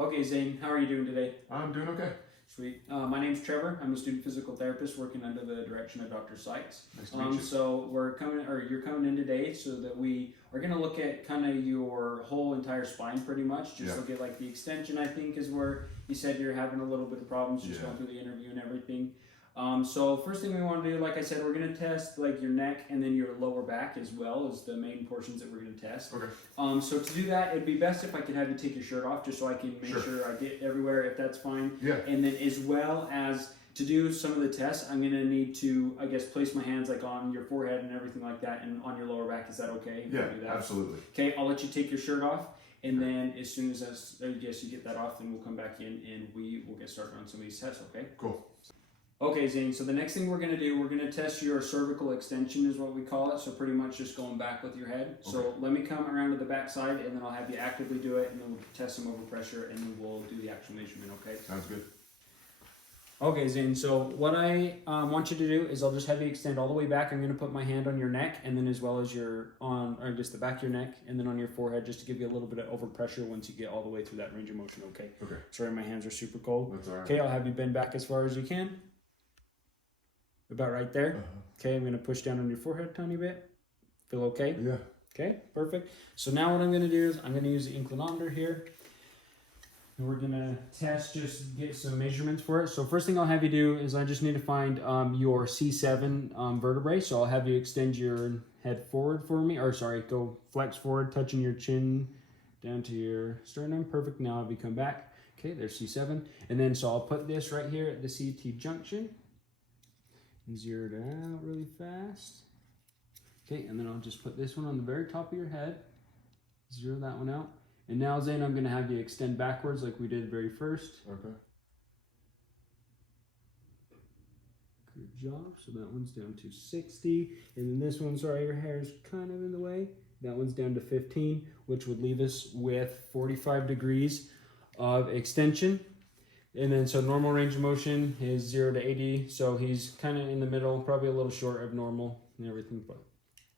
Okay, Zane, how are you doing today? I'm doing okay. Sweet. My name's Trevor. I'm a student physical therapist working under the direction of Dr. Sykes. Nice to meet you. So you're coming in today so that we are going to look at kind of your whole entire spine pretty much. Just look at like the extension, I think, is where you said you're having a little bit of problems just going through the interview and everything. So first thing we want to do, like I said, we're going to test like your neck and then your lower back as well as the main portions that we're going to test. Okay. So to do that, it'd be best if I could have you take your shirt off just so I can make sure I get everywhere, if that's fine. Yeah. And then as well as to do some of the tests, I'm going to need to, I guess, place my hands like on your forehead and everything like that and on your lower back. Is that okay? Yeah, absolutely. Okay, I'll let you take your shirt off. And then as soon as you get that off, then we'll come back in and we will get started on some of these tests, okay? Cool. Okay, Zane, so the next thing we're going to do, we're going to test your cervical extension is what we call it. So pretty much just going back with your head. Okay. So let me come around to the back side and then I'll have you actively do it and then we'll test some overpressure and then we'll do the actual measurement, okay? Sounds good. Okay, Zane, so what I want you to do is I'll just have you extend all the way back. I'm going to put my hand on your neck and then as well as just the back of your neck and then on your forehead just to give you a little bit of overpressure once you get all the way through that range of motion, okay? Okay. Sorry, my hands are super cold. That's all right. Okay, I'll have you bend back as far as you can. About right there. Okay, I'm going to push down on your forehead a tiny bit. Feel okay? Yeah. Okay, perfect. So now what I'm going to do is I'm going to use the inclinometer here. And we're going to test, just get some measurements for it. So first thing I'll have you do is I just need to find your C7 vertebrae. So I'll have you extend your head forward for me. Or sorry, go flex forward, touching your chin down to your sternum. Perfect. Now I'll have you come back. Okay, there's C7. And then so I'll put this right here at the CT junction. Zero it out really fast. Okay, and then I'll just put this one on the very top of your head. Zero that one out. And now, Zane, I'm going to have you extend backwards like we did very first. Okay. Good job. So that one's down to 60. And then this one, sorry, your hair is kind of in the way. That one's down to 15, which would leave us with 45 degrees of extension. And then so normal range of motion is 0 to 80. So he's kind of in the middle, probably a little short of normal and everything. But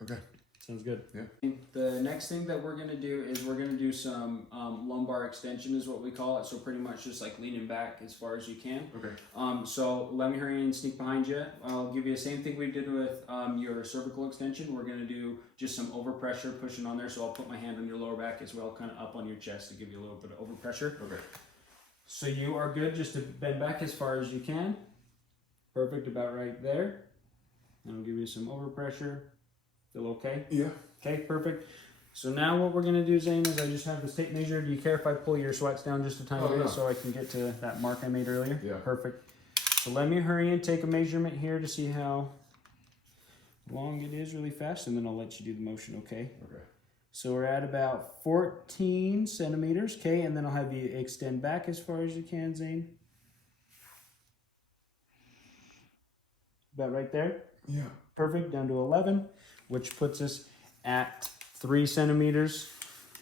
okay. Sounds good. Yeah. The next thing that we're going to do is we're going to do some lumbar extension is what we call it. So pretty much just like leaning back as far as you can. Okay. So let me hurry and sneak behind you. I'll give you the same thing we did with your cervical extension. We're going to do just some overpressure pushing on there. So I'll put my hand on your lower back as well, kind of up on your chest to give you a little bit of overpressure. Okay. So you are good just to bend back as far as you can. Perfect, about right there. And I'll give you some overpressure. Feel okay? Yeah. Okay, perfect. So now what we're going to do, Zane, is I just have this tape measure. Do you care if I pull your sweats down just a tiny bit so I can get to that mark I made earlier? Yeah. Perfect. So let me hurry and take a measurement here to see how long it is really fast, and then I'll let you do the motion, okay? Okay. So we're at about 14 centimeters, okay? And then I'll have you extend back as far as you can, Zane. About right there? Yeah. Perfect, down to 11, which puts us at 3 centimeters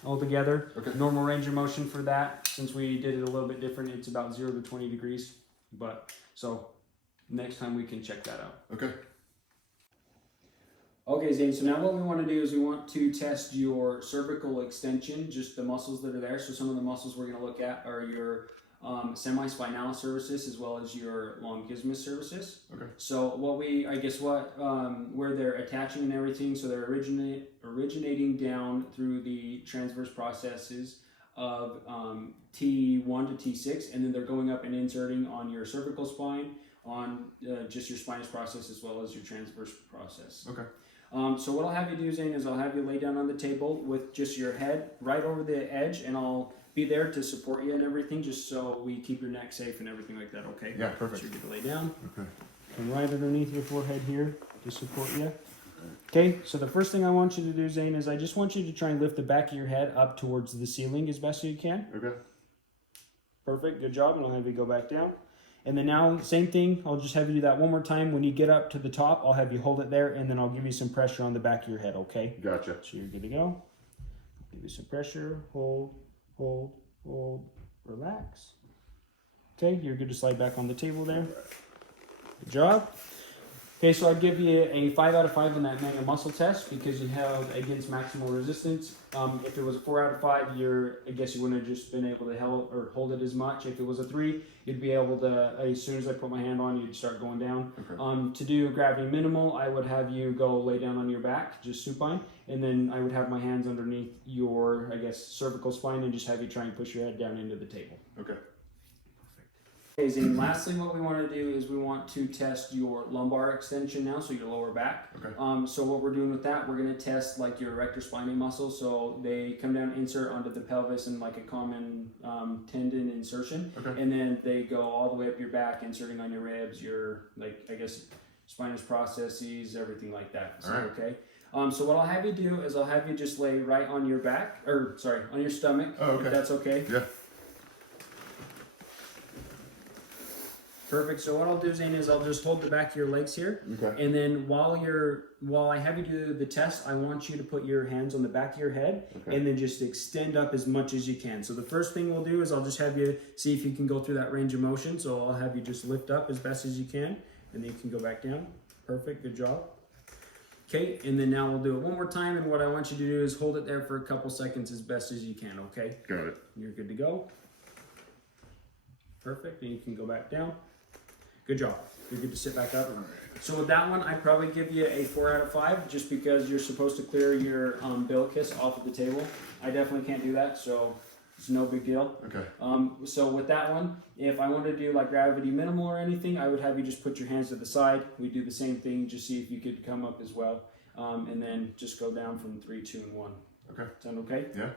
altogether. Okay. Normal range of motion for that, since we did it a little bit different, it's about 0 to 20 degrees. But, so, next time we can check that out. Okay. Okay, Zane, so now what we want to do is we want to test your cervical extension, just the muscles that are there. So some of the muscles we're going to look at are your semi-spinalis cervicis as well as your longissimus cervicis. Okay. So where they're attaching and everything, so they're originating down through the transverse processes of T1 to T6, and then they're going up and inserting on your cervical spine, on just your spinous process as well as your transverse process. Okay. So what I'll have you do, Zane, is I'll have you lay down on the table with just your head right over the edge, and I'll be there to support you and everything, just so we keep your neck safe and everything like that, okay? Yeah, perfect. So you're gonna lay down. Okay. Come right underneath your forehead here to support you. Okay, so the first thing I want you to do, Zane, is I just want you to try and lift the back of your head up towards the ceiling as best as you can. Okay. Perfect, good job, and I'll have you go back down. And then now, same thing, I'll just have you do that one more time. When you get up to the top, I'll have you hold it there, and then I'll give you some pressure on the back of your head, okay? Gotcha. So you're good to go. Give you some pressure, hold, hold, hold, relax. Okay, you're good to slide back on the table there. Good job. Okay, so I'd give you a 5 out of 5 on that manual muscle test because you held against maximal resistance. If it was a 4 out of 5, I guess you wouldn't have just been able to hold it as much. If it was a 3, you'd be able to, as soon as I put my hand on, you'd start going down. Okay. To do gravity minimal, I would have you go lay down on your back, just supine, and then I would have my hands underneath your, I guess, cervical spine and just have you try and push your head down into the table. Okay. And lastly, what we want to do is we want to test your lumbar extension now, so your lower back. Okay. So what we're doing with that, we're going to test like your erector spinae muscle. So they come down, insert onto the pelvis in like a common tendon insertion, okay. And then they go all the way up your back, inserting on your ribs, your I guess spinous processes, everything like that. So, all right. Okay. So what I'll have you do is I'll have you just lay right on your back, or sorry, on your stomach. Oh, okay. If that's okay. Yeah. Perfect. So what I'll do, Zane, is I'll just hold the back of your legs here. Okay. And then while I have you do the test, I want you to put your hands on the back of your head, okay. And then just extend up as much as you can. So the first thing we'll do is I'll just have you see if you can go through that range of motion. So I'll have you just lift up as best as you can, and then you can go back down. Perfect. Good job. Okay. And then now we'll do it one more time. And what I want you to do is hold it there for a couple seconds as best as you can. Okay. Got it. You're good to go. Perfect. And you can go back down. Good job. You're good to sit back up. So with that one, I'd probably give you a 4 out of 5 just because you're supposed to clear your umbilicus off of the table. I definitely can't do that, so it's no big deal. Okay. So with that one, if I wanted to do like gravity minimal or anything, I would have you just put your hands to the side. We do the same thing, just see if you could come up as well. And then just go down from 3, 2, and 1. Okay. Sound okay? Yeah.